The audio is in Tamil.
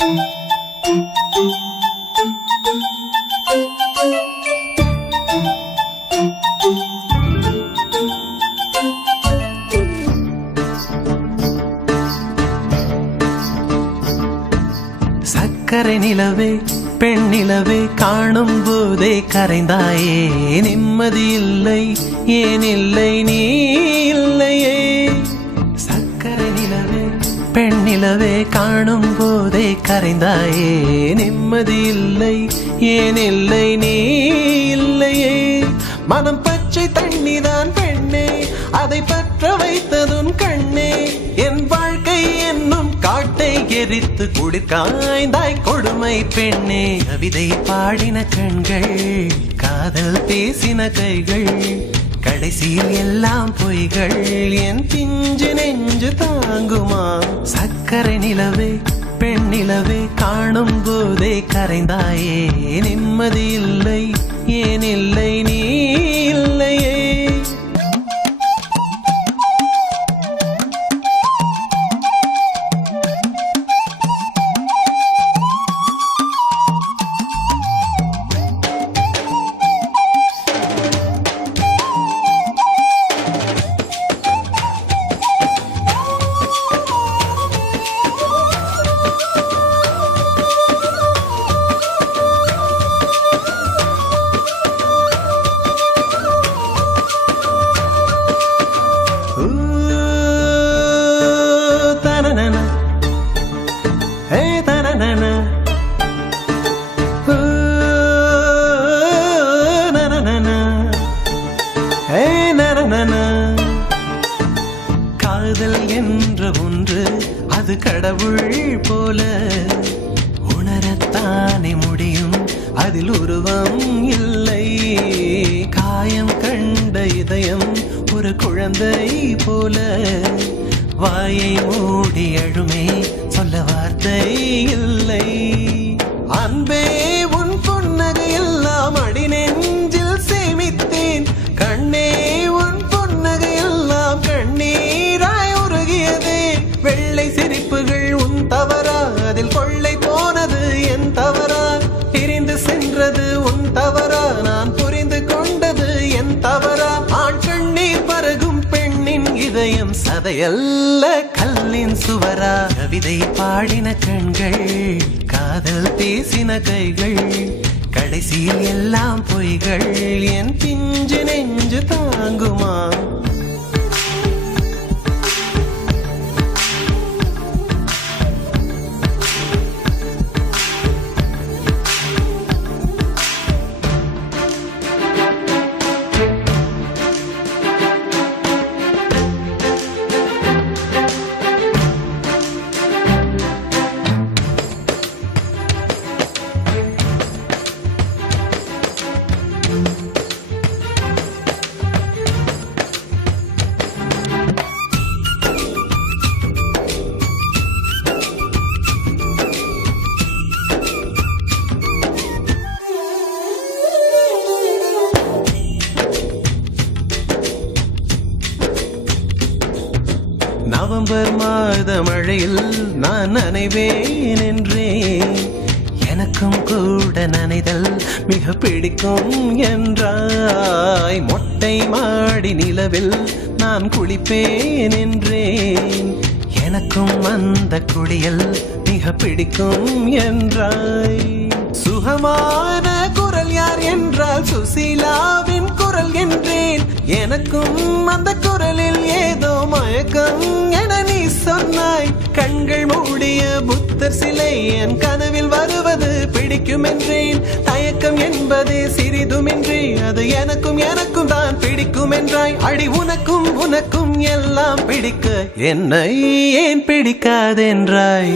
சக்கரை நிலவே பெண் நிலவே காணும் போதே கரைந்தாயே. நிம்மதி இல்லை ஏன் இல்லை நீ இல்லையே. பெண்ணிலவே காணும் போதே கரைந்தாயே. நிம்மதி இல்லை ஏன் இல்லை? நீ இல்லையே. மனம் பச்சை தண்ணிதான் பெண்ணே. அதை பற்ற வைத்ததும் கண்ணே. என் வாழ்க்கை என்னும் காட்டை எரித்து குளிர்காய்ந்தாய் கொடுமை பெண்ணே. கவிதை பாடின கண்கள் காதல் பேசின கைகள் கடைசியில் எல்லாம் பொய்கள் என் பிஞ்சு நெஞ்சு தாங்குமா? சக்கரை நிலவே பெண் நிலவே காணும் போதே கரைந்தாயே. நிம்மதி இல்லை ஏன் இல்லை காதல் என்ற ஒன்று அது கடவுள் போல. உணரத்தானே முடியும் அதில் உருவம் இல்லை. காயம் கண்ட இதயம் ஒரு குழந்தை போல. வாயை மூடி அழுமே சொல்ல வார்த்தை இல்லை. அன்பே இதயம் சதையல்ல கல்லின் சுவரா. கவிதை பாடின கண்கள் காதல் பேசின கைகள் கடைசியில் எல்லாம் பொய்கள். என் பிஞ்சு நெஞ்சு தாங்குமா? நவம்பர் மாத மழையில் நான் நனைவேன் என்றேன் எனக்கும் கூட நனைதல் மிக பிடிக்கும் என்றாய். மொட்டை மாடி நிலவில் நான் குளிப்பேன் என்றேன். எனக்கும் அந்த குளியல் மிக பிடிக்கும் என்றாய். சுகமான குரல் யார் என்றால் சுசீலாவின் குரல் என்றேன். எனக்கும் அந்த குரலில் ஏதோ மயக்கம் கண்கள் மூடிய புத்தர் சிலை என் கனவில் வருவது பிடிக்கும் என்றேன் தயக்கம் என்பது சிறிதுமின்றி அது எனக்கும் எனக்கும் தான் பிடிக்கும் என்றாய் அடி உனக்கும் உனக்கும் எல்லாம் பிடிக்க என்னை ஏன் பிடிக்காதென்றாய்?